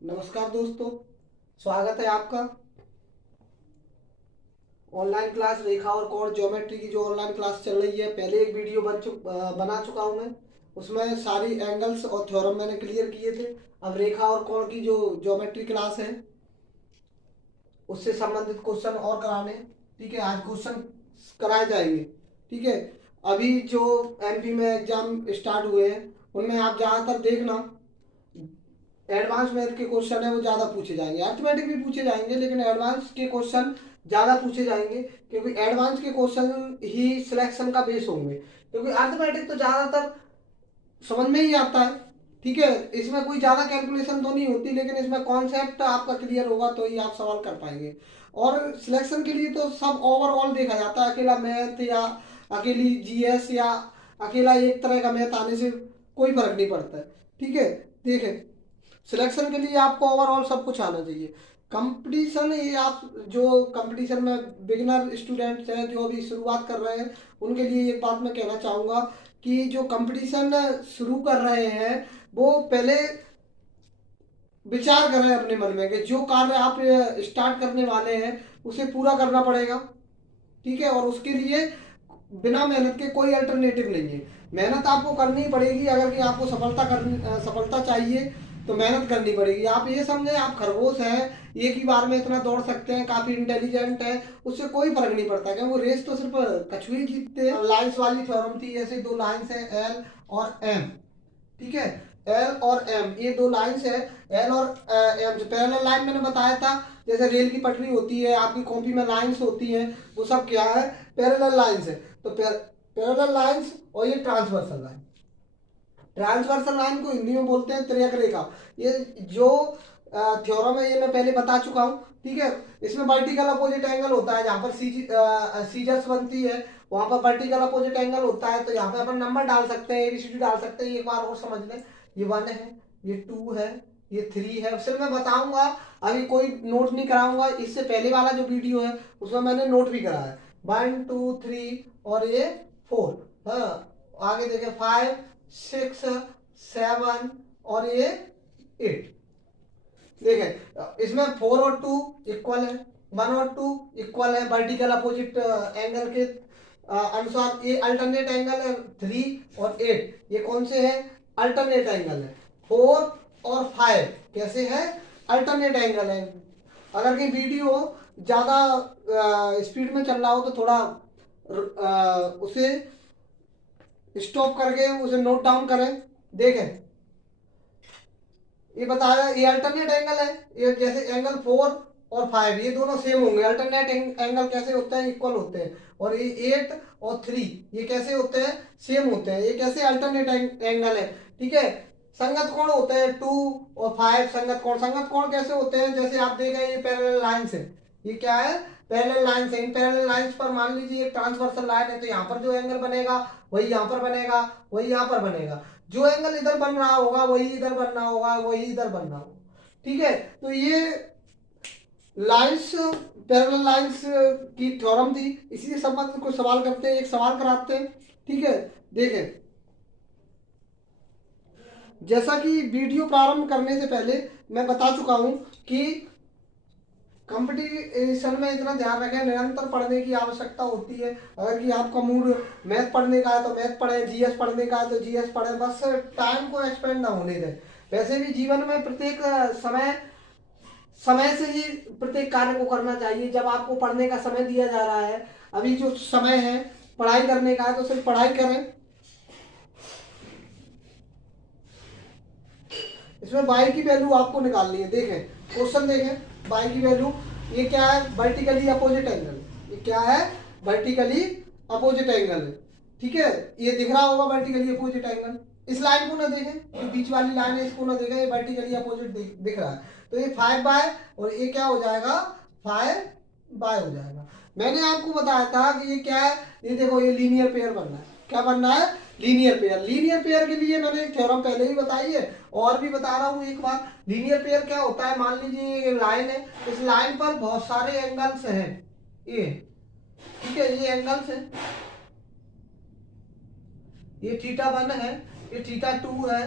नमस्कार दोस्तों, स्वागत है आपका। ऑनलाइन क्लास रेखा और कोण ज्योमेट्री की जो ऑनलाइन क्लास चल रही है, पहले एक वीडियो बना चुका हूं मैं। उसमें सारी एंगल्स और थ्योरम मैंने क्लियर किए थे। अब रेखा और कोण की जो ज्योमेट्री क्लास है उससे संबंधित क्वेश्चन और कराने हैं। ठीक है, आज क्वेश्चन कराए जाएंगे। ठीक है, अभी जो एमपी में एग्जाम स्टार्ट हुए हैं उनमें आप ज़्यादातर देखना, एडवांस मैथ के क्वेश्चन है वो ज़्यादा पूछे जाएंगे। अर्थमेटिक भी पूछे जाएंगे लेकिन एडवांस के क्वेश्चन ज़्यादा पूछे जाएंगे, क्योंकि एडवांस के क्वेश्चन ही सिलेक्शन का बेस होंगे। क्योंकि अर्थमेटिक तो ज़्यादातर समझ में ही आता है। ठीक है, इसमें कोई ज़्यादा कैलकुलेशन तो नहीं होती, लेकिन इसमें कॉन्सेप्ट आपका क्लियर होगा तो ही आप सवाल कर पाएंगे। और सिलेक्शन के लिए तो सब ओवरऑल देखा जाता है, अकेला मैथ या अकेली जीएस या अकेला एक तरह का मैथ आने से कोई फर्क नहीं पड़ता है। ठीक है, देखें, सिलेक्शन के लिए आपको ओवरऑल सब कुछ आना चाहिए। कंपटीशन, ये आप जो कंपटीशन में बिगिनर स्टूडेंट्स हैं जो अभी शुरुआत कर रहे हैं उनके लिए एक बात मैं कहना चाहूँगा कि जो कंपटीशन शुरू कर रहे हैं वो पहले विचार करें अपने मन में कि जो कार्य आप स्टार्ट करने वाले हैं उसे पूरा करना पड़ेगा। ठीक है, और उसके लिए बिना मेहनत के कोई अल्टरनेटिव नहीं है। मेहनत आपको करनी ही पड़ेगी। अगर कि आपको सफलता चाहिए तो मेहनत करनी पड़ेगी। आप ये समझें आप खरगोश हैं, एक ही बार में इतना दौड़ सकते हैं, काफी इंटेलिजेंट है, उससे कोई फर्क नहीं पड़ता, क्योंकि वो रेस तो सिर्फ कछुए ही जीतते हैं। लाइंस वाली थ्योरम थी, ऐसे दो लाइंस है एल और एम। ठीक है, एल और एम ये दो लाइंस है। एल और एम, पैरेलल लाइन मैंने बताया था, जैसे रेल की पटरी होती है, आपकी कॉपी में लाइंस होती हैं, वो सब क्या है, पैरेलल लाइंस है। तो पैरेलल लाइंस और ये ट्रांसवर्सल लाइन। ट्रांसवर्सल लाइन को हिंदी में बोलते हैं त्रियक रेखा। ये जो थ्योरम है ये मैं पहले बता चुका हूँ। ठीक है, इसमें वर्टिकल अपोजिट एंगल होता है, जहाँ पर सीजर्स बनती है वहां पर वर्टिकल अपोजिट एंगल होता है। तो यहाँ पे अपन नंबर डाल सकते हैं, एबीसीडी डाल सकते हैं। एक बार और समझ लें, ये 1 है, ये 2 है, ये 3 है। सिर्फ मैं बताऊंगा, अभी कोई नोट नहीं कराऊंगा। इससे पहले वाला जो वीडियो है उसमें मैंने नोट भी करा है। 1 2 3 और ये 4। हाँ, आगे देखें 5 6 7 और ये 8। देखें, इसमें 4 और 2 इक्वल है, 1 और 2 इक्वल है वर्टिकल अपोजिट एंगल के अनुसार। ये अल्टरनेट एंगल है 3 और 8, ये कौन से है, अल्टरनेट एंगल है। 4 और 5 कैसे है, अल्टरनेट एंगल है। अगर कि वीडियो ज़्यादा स्पीड में चल रहा हो तो थोड़ा उसे स्टॉप करके उसे नोट डाउन करें। देखें, ये बताया ये अल्टरनेट एंगल है। ये जैसे एंगल 4 और 5 ये दोनों सेम होंगे। अल्टरनेट एंगल कैसे होते हैं, इक्वल होते हैं। और ये 8 और 3 ये कैसे होते हैं, सेम होते हैं। ये कैसे अल्टरनेट एंगल है। ठीक है, संगत कोण होते हैं 2 और 5 संगत कोण। संगत कोण कैसे होते हैं, जैसे आप देख रहे हैं ये पैरेलल लाइंस है। ये क्या है, पैरेलल लाइंस है। इन पैरेलल लाइंस पर मान लीजिए एक ट्रांसवर्सल लाइन है, तो यहाँ पर जो एंगल बनेगा वही यहाँ पर बनेगा, वही यहाँ पर बनेगा। जो एंगल इधर बन रहा होगा वही इधर बनना होगा, वही इधर बनना होगा। ठीक है, तो ये लाइंस, पैरेलल लाइंस की थ्योरम थी। इसी संबंध को सवाल करते हैं, एक सवाल कराते हैं। ठीक है, देखें, जैसा कि वीडियो प्रारंभ करने से पहले मैं बता चुका हूं कि कंपटीशन में इतना ध्यान रखें, निरंतर पढ़ने की आवश्यकता होती है। अगर कि आपका मूड मैथ पढ़ने का है तो मैथ पढ़ें, जीएस पढ़ने का है तो जीएस पढ़ें, बस टाइम को एक्सपेंड ना होने दें। वैसे भी जीवन में प्रत्येक समय समय से ही प्रत्येक कार्य को करना चाहिए। जब आपको पढ़ने का समय दिया जा रहा है, अभी जो समय है पढ़ाई करने का है, तो सिर्फ पढ़ाई करें। इसमें बाई की वैल्यू आपको निकालनी है। देखें, क्वेश्चन देखें, बाई की वैल्यू ये क्या है, वर्टिकली अपोजिट एंगल। ये क्या है, वर्टिकली अपोजिट एंगल है। ठीक है, ये दिख रहा होगा वर्टिकली अपोजिट एंगल। इस लाइन को ना देखें, जो बीच वाली लाइन है इसको ना देखें, ये वर्टिकली अपोजिट दिख रहा है। तो ये 5 बाय और ये क्या हो जाएगा, 5 बाय हो जाएगा। मैंने आपको बताया था कि ये क्या है, ये देखो ये लीनियर पेयर बनना है। क्या बनना है, लीनियर पेयर। लीनियर पेयर के लिए मैंने एक थ्योरम पहले ही बताई है और भी बता रहा हूँ एक बार। लीनियर पेयर क्या होता है, मान लीजिए ये लाइन है, इस लाइन पर बहुत सारे एंगल्स हैं ये। ठीक है, ये एंगल्स है, ये थीटा 1 है, ये थीटा 2 है,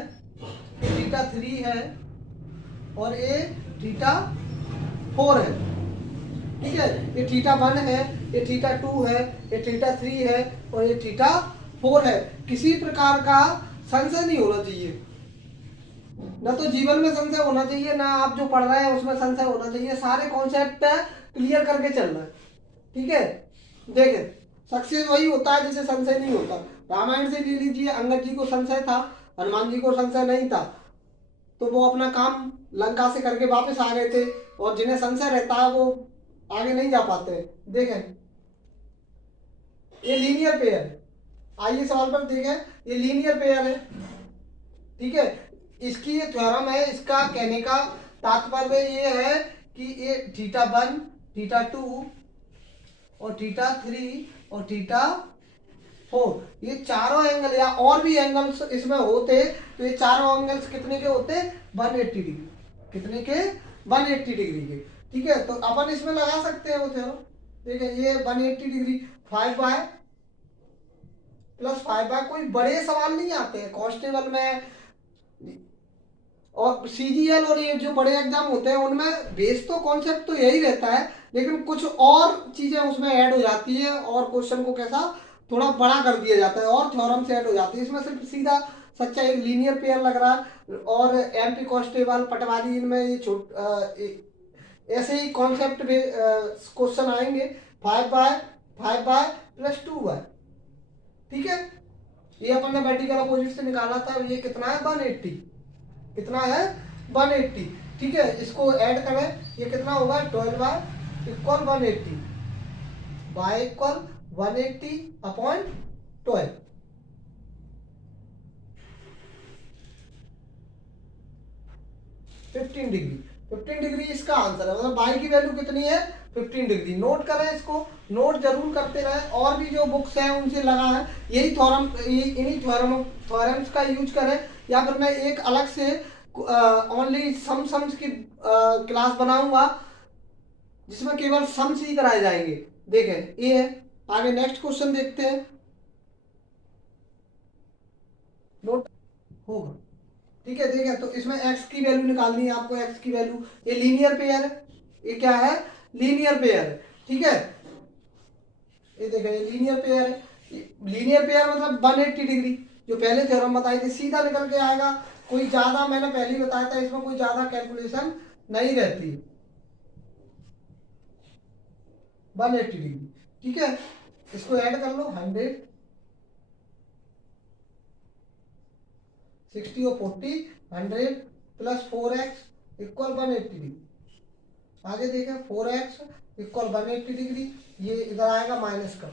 ये थीटा 3 है, और ये थीटा 4 है। ठीक है, ये थीटा 1 है, ये थीटा 2 है, ये थीटा 3 है और ये थीटा 4 है। किसी प्रकार का संशय नहीं होना चाहिए, ना तो जीवन में संशय होना चाहिए, ना आप जो पढ़ रहे हैं उसमें संशय होना चाहिए। सारे कॉन्सेप्ट क्लियर करके चलना है। ठीक है, देखें, सक्सेस वही होता है जिसे संशय नहीं होता। रामायण से ले लीजिए, अंगद जी को संशय था, हनुमान जी को संशय नहीं था, तो वो अपना काम लंका से करके वापस आ गए थे। और जिन्हें संशय रहता है वो आगे नहीं जा पाते। देखें, ये लीनियर पेयर है। आइए सवाल पर देखें, ये लीनियर पेयर है। ठीक है, इसकी ये थ्योरम है। इसका कहने का तात्पर्य ये है कि ये थीटा 1, थीटा 2 और थीटा 3 और थीटा 4, ये चारों एंगल या और भी एंगल्स इसमें होते तो ये चारों एंगल्स कितने के होते? 180 डिग्री। कितने के? 180 डिग्री के। ठीक है, तो अपन इसमें लगा सकते हैं वो थ्योरम। ठीक है, ये 180 डिग्री 5 बाय प्लस 5 बाय, कोई बड़े सवाल नहीं आते हैं कांस्टेबल में और सीजीएल और ये जो बड़े एग्जाम होते हैं उनमें बेस तो कॉन्सेप्ट तो यही रहता है, लेकिन कुछ और चीजें उसमें ऐड हो जाती है और क्वेश्चन को कैसा थोड़ा बड़ा कर दिया जाता है और थ्योरम से ऐड हो जाती है। इसमें सिर्फ सीधा सच्चा एक लीनियर पेयर लग रहा है और एमपी कांस्टेबल पटवारी इनमें ये ऐसे ही कॉन्सेप्ट क्वेश्चन आएंगे 5 बाय प्लस 2 बाय। ठीक है, ये अपन ने वर्टिकल अपोजिट से निकाला था, ये कितना है? 180। कितना है? 180। ठीक है, इसको ऐड करें, ये कितना होगा? 12 by equal 180 by equal 180 upon 12। 15 degree. 15 degree इसका आंसर है, मतलब बाई की वैल्यू कितनी है? 15 डिग्री। नोट करें, इसको नोट जरूर करते रहें। और भी जो बुक्स हैं उनसे लगा है, यही थ्योरम, इन्हीं थ्योरम्स का यूज करें, या फिर मैं एक अलग से ओनली सम्स की क्लास बनाऊंगा जिसमें केवल सम्स ही कराए जाएंगे। देखें, ये है। आगे नेक्स्ट क्वेश्चन देखते हैं। नोट होगा। ठीक है, देखिए, तो इसमें x की वैल्यू निकालनी है आपको। x की वैल्यू, ये लीनियर पेयर है। ये क्या है? लीनियर पेयर है। ठीक है, ये देखिए, ये लीनियर पेयर है। लीनियर पेयर मतलब 180 डिग्री, जो पहले थ्योरम बताई थी, सीधा निकल के आएगा। कोई ज्यादा, मैंने पहले ही बताया था, इसमें कोई ज्यादा कैलकुलेशन नहीं रहती। 180 डिग्री। ठीक है, इसको ऐड कर लो। 100 60 और 40, 100 प्लस 4x इक्वल 180 डिग्री। आगे देखें, 4x इक्वल 180 डिग्री, ये इधर आएगा माइनस का,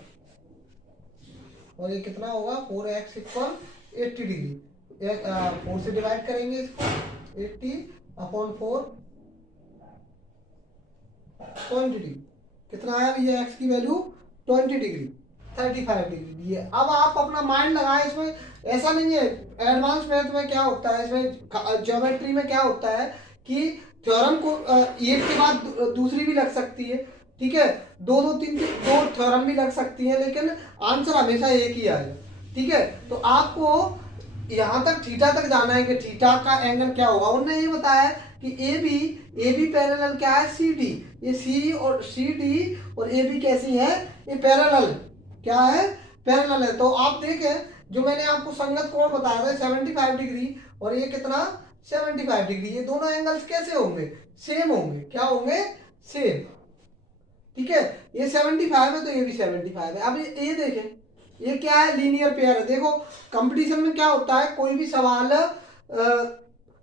और ये कितना होगा? 4x equal 80 degree. 4 से डिवाइड करेंगे इसको, 80 अपॉन 4 20 डिग्री। कितना आया भैया? x की वैल्यू 20 डिग्री, 35 डिग्री। ये अब आप अपना माइंड लगाएं। इसमें ऐसा नहीं है, एडवांस मैथ में क्या होता है, इसमें ज्योमेट्री में क्या होता है कि थ्योरम को एक के बाद दूसरी भी लग सकती है। ठीक है, दो थ्योरम भी लग सकती है, लेकिन आंसर हमेशा एक ही आएगा। ठीक है, तो आपको यहाँ तक थीटा तक जाना है कि थीटा का एंगल क्या होगा। उन्होंने ये बताया है कि ए बी पैरेलल क्या है? C D. ये सी और सी डी और ए बी कैसी है? ये पैरेलल। क्या है? पैरेलल है। तो आप देखें, जो मैंने आपको संगत कोण बताया था 75 डिग्री, और ये कितना? 75 डिग्री। ये दोनों एंगल्स कैसे होंगे? सेम होंगे। क्या होंगे? सेम। ठीक है, ये 75 है तो ये भी 75 है। अब ये देखें, ये क्या है? लीनियर पेयर है। देखो, कंपटीशन में क्या होता है, कोई भी सवाल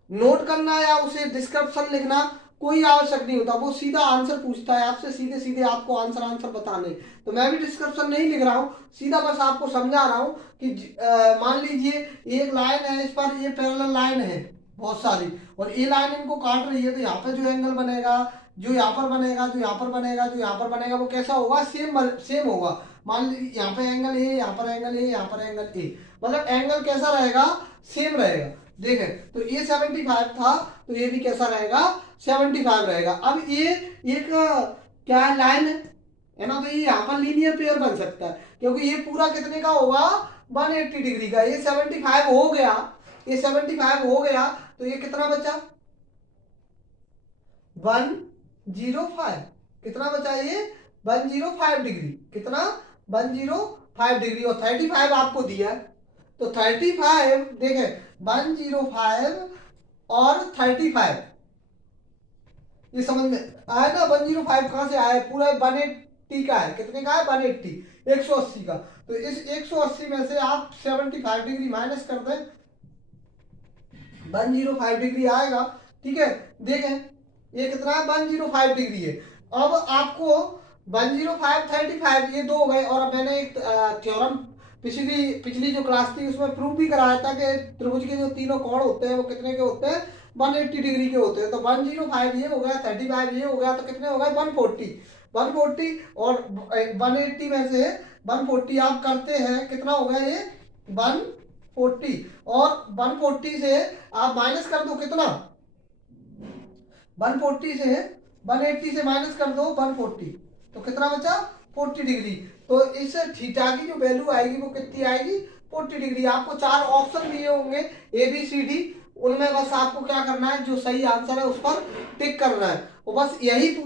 नोट करना या उसे डिस्क्रिप्शन लिखना कोई आवश्यक नहीं होता, वो सीधा आंसर पूछता है आपसे, सीधे सीधे आपको आंसर बताने। तो मैं भी डिस्क्रिप्शन नहीं लिख रहा हूँ, सीधा बस आपको समझा रहा हूँ कि मान लीजिए एक लाइन है, इस पर ये पैरेलल लाइन है बहुत सारी, और ये लाइन इनको काट रही है, तो यहाँ पे जो एंगल बनेगा, जो यहाँ पर बनेगा, जो यहाँ पर बनेगा, जो यहाँ पर बनेगा, वो कैसा होगा? सेम होगा। मान लीजिए यहाँ पे एंगल ए, यहाँ पर एंगल ए, यहाँ पर एंगल ए, मतलब एंगल कैसा रहेगा? सेम रहेगा। देखें, तो ये 75 था, तो ये भी कैसा रहेगा? 75 रहेगा। अब ये एक क्या है? लाइन है ना, तो ये यहाँ पर लीनियर पेयर बन सकता है, क्योंकि ये पूरा कितने का होगा? 180 डिग्री का। ये 75 हो गया, ये 75 हो गया, तो ये कितना बचा? 105। कितना बचा ये? 105 डिग्री। कितना? 105 डिग्री। और 35 आपको दिया है, तो 35 देखें, 105 और 35, ये समझ में आया ना? 105 कहाँ से आया? पूरा 180 का है। कितने का है? 180, 180 का। तो इस 180 में से आप 75 डिग्री माइनस कर दें, 105 डिग्री आएगा। ठीक है, देखें ये कितना है? 105 डिग्री है। अब आपको 105, 35 ये दो हो गए। और अब मैंने एक थ्योरम पिछली जो क्लास थी उसमें प्रूव भी कराया था कि त्रिभुज के जो तीनों कोण होते हैं वो कितने के होते हैं? 180 डिग्री के होते हैं। तो 105 ये हो गया, 35 ये हो गया, तो कितने हो गए? 140। 140 और 180 में से 140 आप करते हैं, कितना हो गया ये? 140। और 140 से आप माइनस कर दो, कितना? 140 से 180 से माइनस कर दो 140, तो कितना बचा? 40 डिग्री। तो इस थीटा की जो वैल्यू आएगी वो कितनी आएगी? 40 डिग्री। आपको 4 ऑप्शन दिए होंगे ABCD, उनमें बस आपको क्या करना है? जो सही आंसर है उस पर टिक करना है। और बस यही